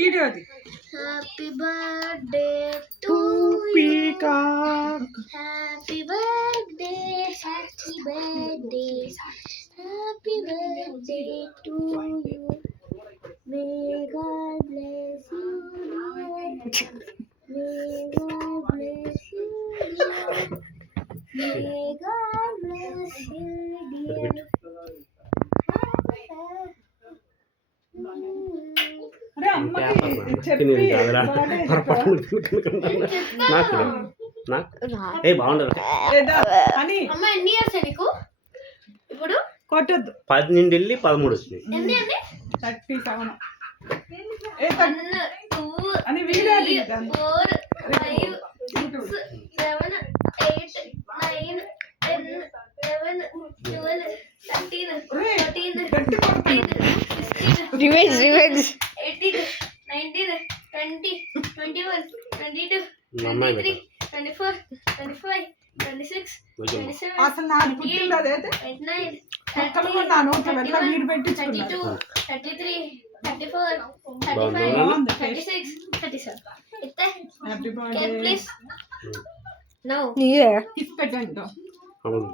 వీడియోది. Happy birthday to peacock. Happy birthday happy birthday happy birthday to you may God bless you may God bless you may God bless you dear. అరే అమ్మకి చెప్పి అని అమ్మ ఎన్ని years నీకు ఇప్పుడు? కొట్టద్దు. 10 నుండి వెళ్ళి 13 వచ్చినాయి. ఎన్ని అండి? 37 1 2 అని వీడియో 4 5 6 7 8 9 10 11 12 13 14 15 16 రివెంజ్ 18 19 20 21 22 23 24 25 26 27 అసలు నాకు పుట్టింది అదైతే 29 పక్కన కూడా నా నోట్లో వెళ్ళ వీడు 32 పెట్టించుకున్నాడు. 33 34 35 36 37. Happy Can birthday. please? No. నీయే కిస్ పెట్టండి. అవును.